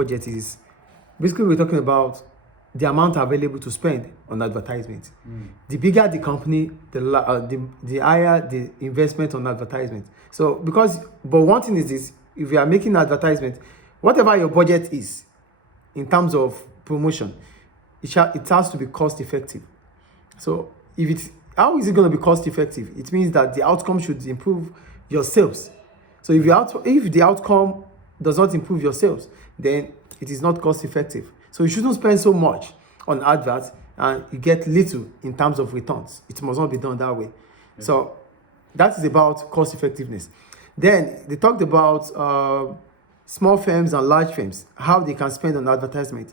budget is basically we're talking about the amount available to spend on advertisement. The bigger the company, the higher the investment on advertisement. So but one thing is this: if you are making advertisement, whatever your budget is in terms of promotion, it has to be cost effective. So how is it going to be cost effective? It means that the outcome should improve your sales. So if the outcome does not improve your sales, then it is not cost effective. So you shouldn't spend so much on adverts and you get little in terms of returns. It must not be done that way. Yeah. So that is about cost effectiveness. Then they talked about small firms and large firms, how they can spend on advertisement.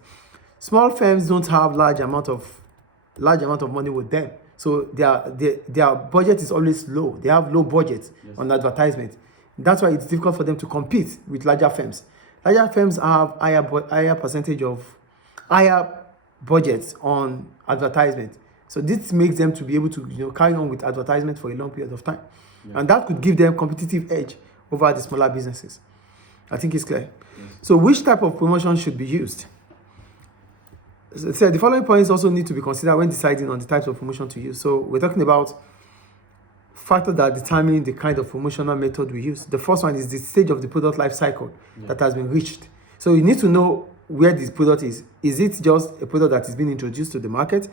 Small firms don't have large amount of money with them. So their budget is always low. They have low budget on advertisement. That's why it's difficult for them to compete with larger firms. Larger firms have higher percentage of higher budgets on advertisement. So this makes them to be able to carry on with advertisement for a long period of time. Yeah. And that could give them competitive edge over the smaller businesses. I think it's clear. Yes. So which type of promotion should be used? So the following points also need to be considered when deciding on the types of promotion to use. So we're talking about factors that determine the kind of promotional method we use. The first one is the stage of the product life cycle that has been reached. So you need to know where this product is. Is it just a product that is being introduced to the market?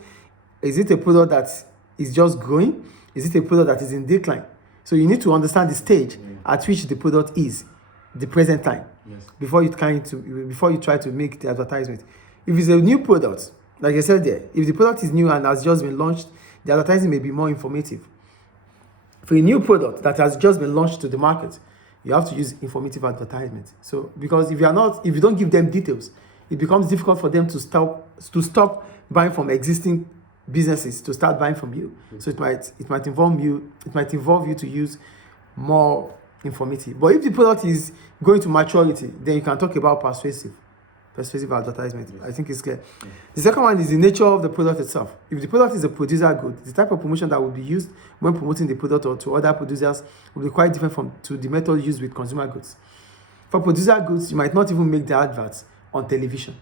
Is it a product that is just growing? Is it a product that is in decline? So you need to understand the stage at which the product is, the present time, before you try to make the advertisement. If it's a new product, like I said there, if the product is new and has just been launched, the advertising may be more informative. For a new product that has just been launched to the market, you have to use informative advertisement. So because if you don't give them details, it becomes difficult for them to stop buying from existing businesses to start buying from you. So it might involve you to use more informative. But if the product is going to maturity, then you can talk about persuasive advertisement. I think it's clear. The second one is the nature of the product itself. If the product is a producer good, the type of promotion that will be used when promoting the product or to other producers will be quite different to the method used with consumer goods. For producer goods, you might not even make the adverts on television.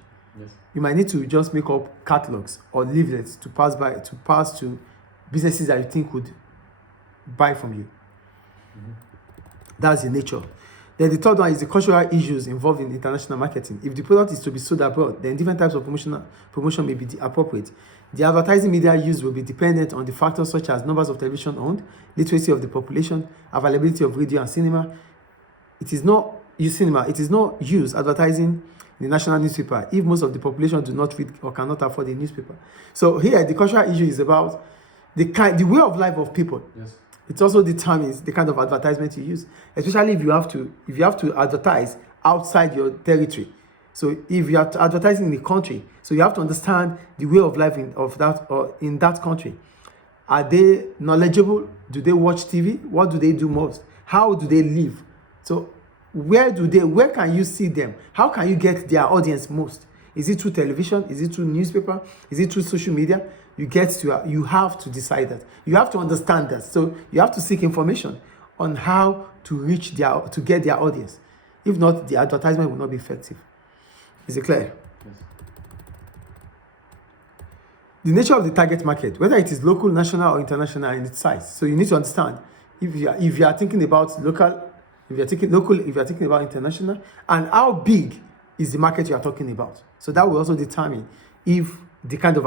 You might need to just make up catalogs or leaflets to pass to businesses that you think would buy from you. That's the nature. Then the third one is the cultural issues involved in international marketing. If the product is to be sold abroad, then different types of promotion may be appropriate. The advertising media used will be dependent on the factors such as numbers of television owned, literacy of the population, availability of radio and cinema. It is not use advertising in the national newspaper if most of the population do not read or cannot afford a newspaper. So here, the cultural issue is about the way of life of people. It also determines the kind of advertisement you use, especially if you have to advertise outside your territory. So if you are advertising in the country, so you have to understand the way of life in that country. Are they knowledgeable? Do they watch TV? What do they do most? How do they live? So where can you see them? How can you get their audience most? Is it through television? Is it through newspaper? Is it through social media? You have to decide that. You have to understand that. So you have to seek information on how to get their audience. If not, the advertisement will not be effective. Is it clear? Yes. The nature of the target market, whether it is local, national, or international, in its size. So you need to understand if you are thinking about local, if you are thinking local, if you are thinking about international, and how big is the market you are talking about. So that will also determine if the kind of